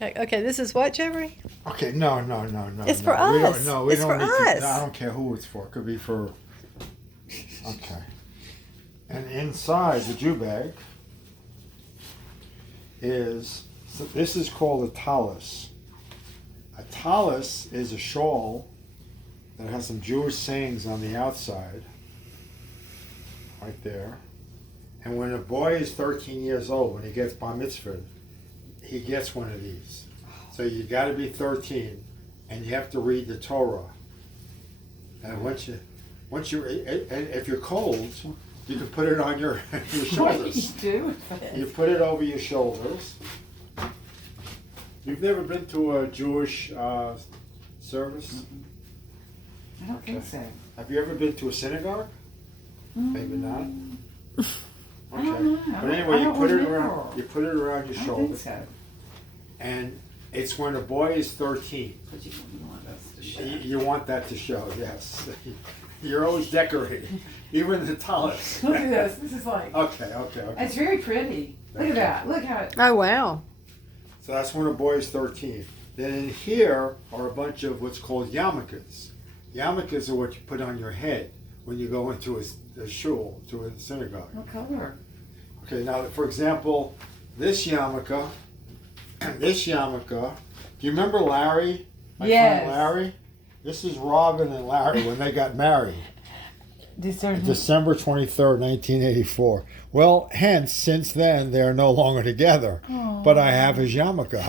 Okay, this is what, Jeffrey? Okay, no. It's for We us. don't, no, we It's don't for need us. to. I don't care who it's for. It could be for. Okay. And inside the Jew bag is. So this is called a tallis. A tallis is a shawl that has some Jewish sayings on the outside. Right there. And when a boy is 13 years old, when he gets bar mitzvah, he gets one of these. So you got to be 13, and you have to read the Torah. And once you, if you're cold, you can put it on your shoulders. What do you do? You put it over your shoulders. You've never been to a Jewish service? I don't think so. Have you ever been to a synagogue? Maybe not. I don't know. But anyway, I you don't put it remember. around. You put it around your I don't shoulder, think so. and it's when a boy is 13. But you want us to show. You want that to show, yes. You're always decorated, even the tallest. Look at this. This is like. Okay. It's very pretty. Look at that. Look how it. Oh, wow. So that's when a boy is 13. Then in here are a bunch of what's called yarmulkes. Yarmulkes are what you put on your head when you go into a shul, to a synagogue. What color? Okay, now for example, this yarmulke, this yarmulke. Do you remember Larry? Yes. Friend Larry? This is Robin and Larry when they got married. December 23rd, 1984. Well, hence, since then, they're no longer together. Aww. But I have his yarmulke.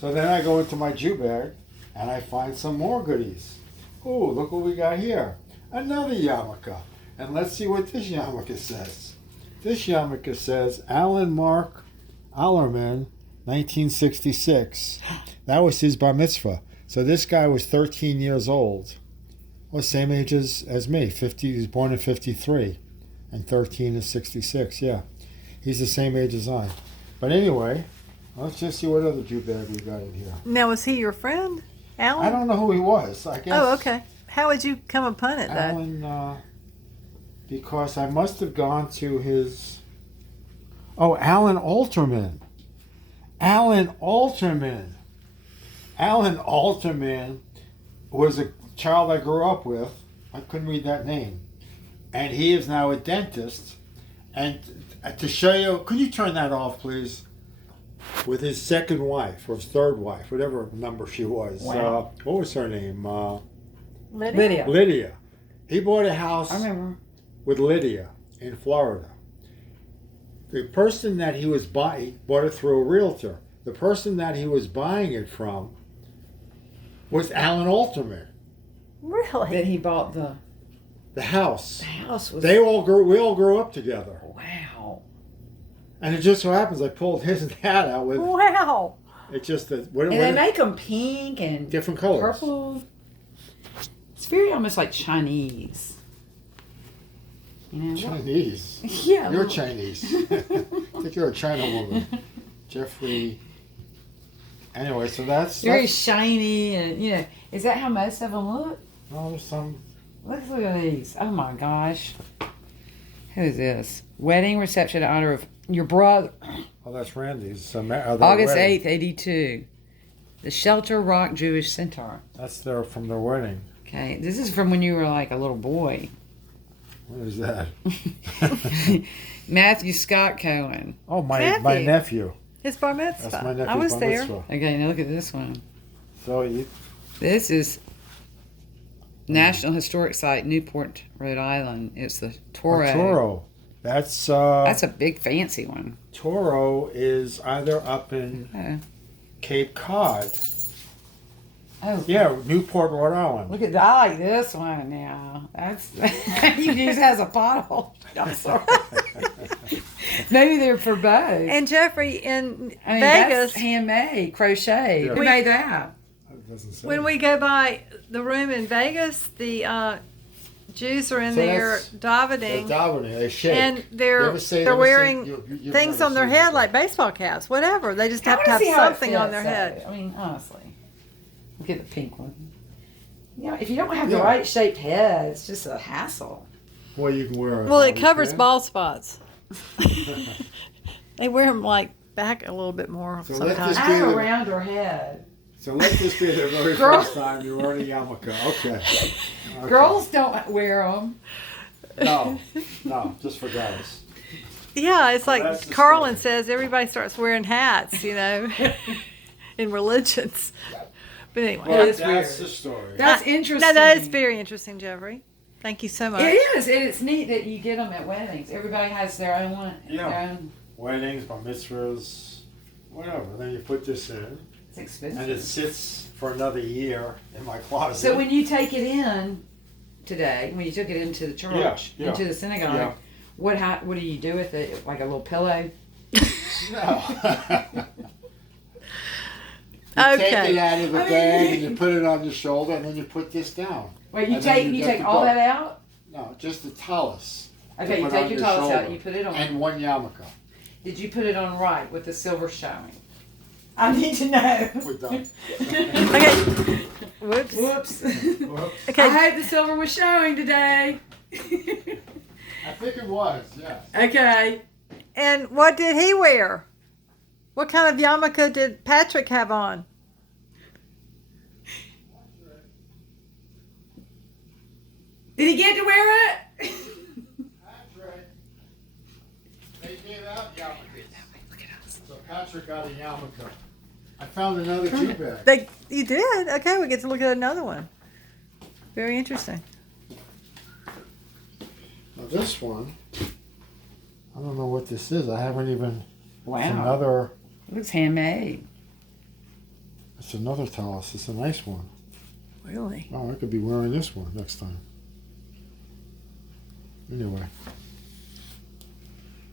So then I go into my Jew bag and I find some more goodies. Oh, look what we got here. Another yarmulke. And let's see what this yarmulke says. This yarmulke says Alan Mark Allerman, 1966. That was his bar mitzvah. So this guy was 13 years old. Well, same age as me. 50. He was born in 53. And 13 is 66. Yeah. He's the same age as I. But anyway, let's just see what other Jew bag we got in here. Now, was he your friend, Alan? I don't know who he was. I guess. Oh, okay. How would you come upon it, though? Alan, because I must have gone to his. Oh, Alan Alterman. Alan Alterman. Alan Alterman was a child I grew up with. I couldn't read that name. And he is now a dentist. And to show you, could you turn that off, please? With his second wife, or his third wife, whatever number she was. Wow. What was her name? Lydia? Lydia. He bought a house I remember. with Lydia in Florida. The person that he was buying bought it through a realtor. The person that he was buying it from was Alan Alterman. Really? That he bought the house. house was. We all grew up together. Wow. And it just so happens I pulled his and that out with Wow. it's just that And they make them pink and different colors. purple. It's very almost like Chinese. You know? Chinese. Yeah. You're look. Chinese. I think you're a China woman. Jeffrey. Anyway, so that's Very shiny, and you know, is that how most of them look? oh, there's some. Look at these. Oh my gosh. Who is this? Wedding reception in honor of your brother. Oh, that's Randy's. August 8th, 82. The Shelter Rock Jewish Center. That's from their wedding. Okay, this is from when you were like a little boy. What is that? Matthew Scott Cohen. Oh, my Matthew. nephew. His bar mitzvah. That's my nephew's I was bar there. mitzvah. Okay, now look at this one. So you, This is National Historic Site, Newport, Rhode Island. It's the Toro. Toro. That's a big fancy one. Toro is either up in Oh. Cape Cod. Oh. Yeah, Newport, Rhode Island. Look at I like this one now. That's you use it as a pothole. I'm sorry. Maybe they're for both. And Jeffrey, in I mean, Vegas, that's handmade, crochet. Yeah. Who made that? It doesn't say. when we go by the room in Vegas, the Jews are in So there They're davening, davening, they shake. and You they're ever see- you they're ever wearing seen- you've things never on their seen head it. like baseball caps, whatever. They just have to I have wanna see how it something on their fits, head. though. I mean, honestly. Look at the pink one. You know, if you don't have the Yeah. right shaped head, it's just a hassle. Well, you can wear it. Well, it covers bald spots. They wear them like back a little bit more So let sometimes. this I be have the- around her head. So let this be the very Girl- first time you're wearing a yarmulke. Okay. Girls don't wear them. No, just for guys. Yeah, it's like that's the Carlin story. says, everybody starts wearing hats, in religions. But anyway. Well, is that's weird. the story. That's Uh, interesting. No, that is very interesting, Jeffrey. Thank you so much. It is. It's neat that you get them at weddings. Everybody has their own one. Yeah. Their own. Weddings, bar mitzvahs, whatever. Then you put this in, It's expensive. and it sits for another year in my closet. So when you take it in today, when you took it into the church, Yeah. into the synagogue, Yeah. what do you do with it? Like a little pillow? No. You take it Okay. out of the I mean, bag and you put it on your shoulder, and then you put this down. Wait, you And then take you you get take to all go. that out? No, just the talus. Okay, you put take on your your talus out, shoulder. you put it on. And one yarmulke. Did you put it on right with the silver showing? I need to know. We're done. Okay. Whoops. Whoops. Whoops. I Okay. hope the silver was showing today. I think it was, yes. Okay. And what did he wear? What kind of yarmulke did Patrick have on? Did he get to wear it? Patrick, they gave out yarmulkes. So Patrick got a yarmulke. I found another Jew bag. You did? Okay, we get to look at another one. Very interesting. Now this one, I don't know what this is. I haven't even. Wow. It's another. It looks handmade. It's another talus. It's a nice one. Really? Oh, I could be wearing this one next time. Anyway.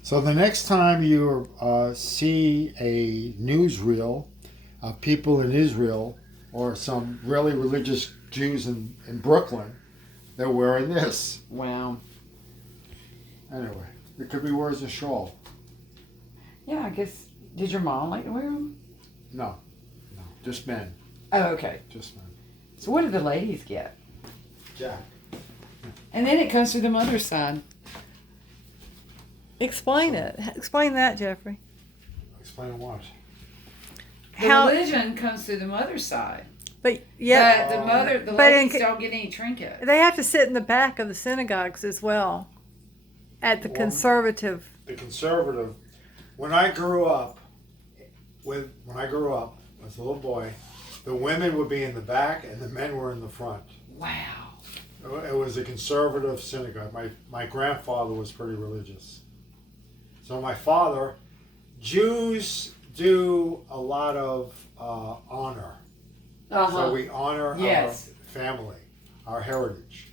So the next time you see a newsreel of people in Israel or some really religious Jews in Brooklyn, they're wearing this. Wow. Anyway, it could be wears a shawl. Yeah, I guess. Did your mom like to wear them? No, just men. Oh, okay. Just men. So what did the ladies get? Yeah. And then it comes through the mother's side. Explain it. Explain that, Jeffrey. Explain what? The How? religion comes through the mother's side. But yeah, The But ladies in- don't get any trinkets. they have to sit in the back of the synagogues as well. At the Well, conservative. The conservative. When I grew up as a little boy, the women would be in the back and the men were in the front. Wow. It was a conservative synagogue. My grandfather was pretty religious. So my father, Jews do a lot of honor. So we honor Yes. our family, our heritage.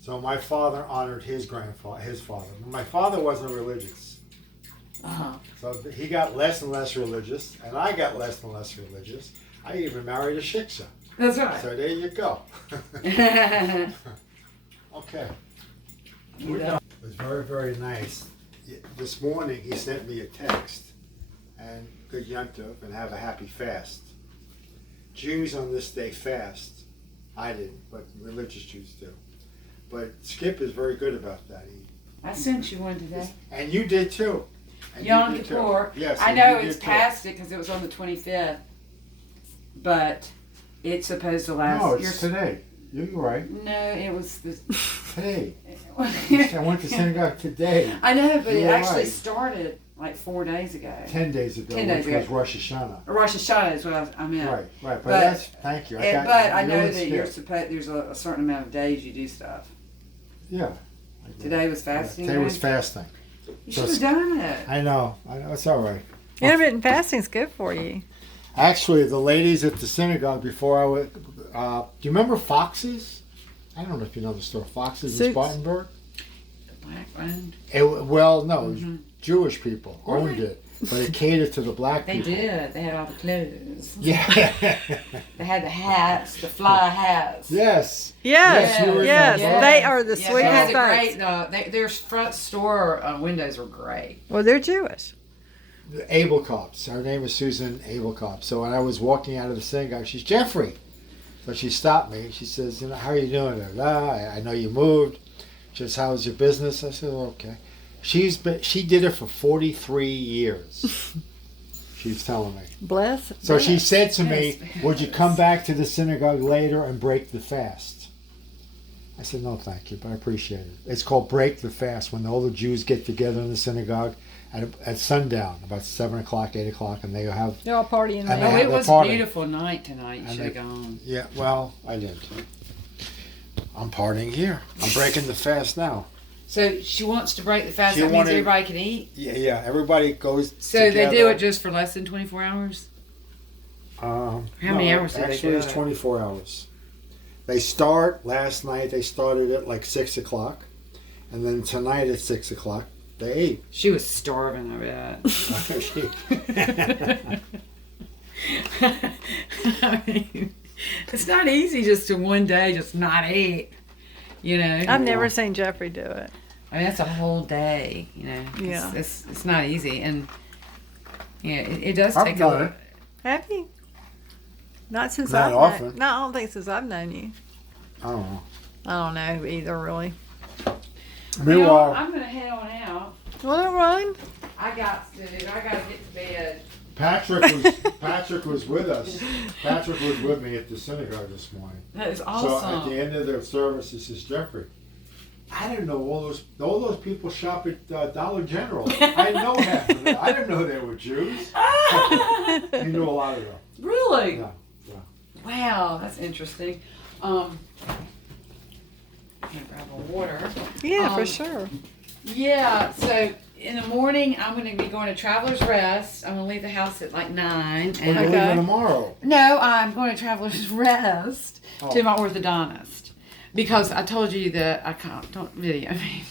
So my father honored his father. My father wasn't religious. Uh-huh. So he got less and less religious, and I got less and less religious. I even married a shiksha. That's right. So there you go. Okay. We're done. It was very, very nice. This morning he sent me a text, and good Yom Tov, and have a happy fast. Jews on this day fast. I didn't, but religious Jews do. But Skip is very good about that. I sent you one today. And you did too. And Yom you did too. Kippur. Yes, I and know you it's did too. past it because it was on the 25th. But it's supposed to last. No, it's today. You're right. No, it was the. Today. I went to synagogue today, I know, but it You're actually right. started like 4 days ago. 10 days ago, 10 days which was ago. Rosh Hashanah. Rosh Hashanah is what I meant. Right. But But- that's, thank you. But I you know and that you're Skip. supposed. There's a certain amount of days you do stuff. Yeah. Today was fasting. Today was day? fasting. You so should have done it. I know, it's all right. Intermittent fasting is good for you. Actually, the ladies at the synagogue before I went, do you remember Fox's? I don't know if you know the store, Fox's in Suits. Spartanburg. The black one. Well, no, Mhm. Jewish people owned Really? it, but it catered to the black They people. did. They had all the clothes. Yeah. They had the hats, the fly hats. Yes. Yes, you were in yes, that boat. they are the Yeah, they had sweetest the folks. great. Their front store windows were great. Well, they're Jewish. Abelkops. Her name is Susan Abelkop. So when I was walking out of the synagogue, she's Jeffrey. So she stopped me. She says, how are you doing? I know you moved. She says, how's your business? I said, okay. She did it for 43 years. She's telling me. Bless. So she bless. said to me, Yes. would you come back to the synagogue later and break the fast? I said, no, thank you, but I appreciate it. It's called break the fast, when all the Jews get together in the synagogue at sundown, about 7 o'clock, 8 o'clock, and they have, They're all partying. And they Oh, now. have it the was party. a beautiful night tonight. You And should have they- gone. yeah, well, I didn't. I'm partying here. I'm breaking the fast now. So she wants to break the fast. She That means wanted- everybody can eat. Yeah, everybody goes So together. they do it just for less than 24 hours? How many hours do they Actually, do it's it? 24 hours. They start, last night they started at like 6 o'clock. And then tonight at 6 o'clock, they ate. She was starving, I bet. I mean, it's not easy just to one day just not eat, you know. I've never seen Jeffrey do it. I mean, that's a whole day, you know. Yeah. It's not easy, and yeah, it does I've take done a. it. Have you? Not since Not I've often. No, I don't think since I've known you. I don't know. I don't know either, really. Meanwhile, I'm gonna head on out. Well, run. I got to get to bed. Patrick was with us. Patrick was with me at the synagogue this morning. That is So awesome. at the end of the service, he says, Jeffrey, I didn't know all those people shop at Dollar General. I know half of them. I didn't know they were Jews. He knew a lot of them. Really? Yeah. Wow, that's interesting. I'm gonna grab a water. Yeah, for Um, sure. Yeah, so in the morning I'm going to be going to Traveler's Rest. I'm going to leave the house at like 9. We're And Okay. leaving tomorrow. no, I'm going to Traveler's Rest Oh. to my orthodontist because I told you that I can't don't video me.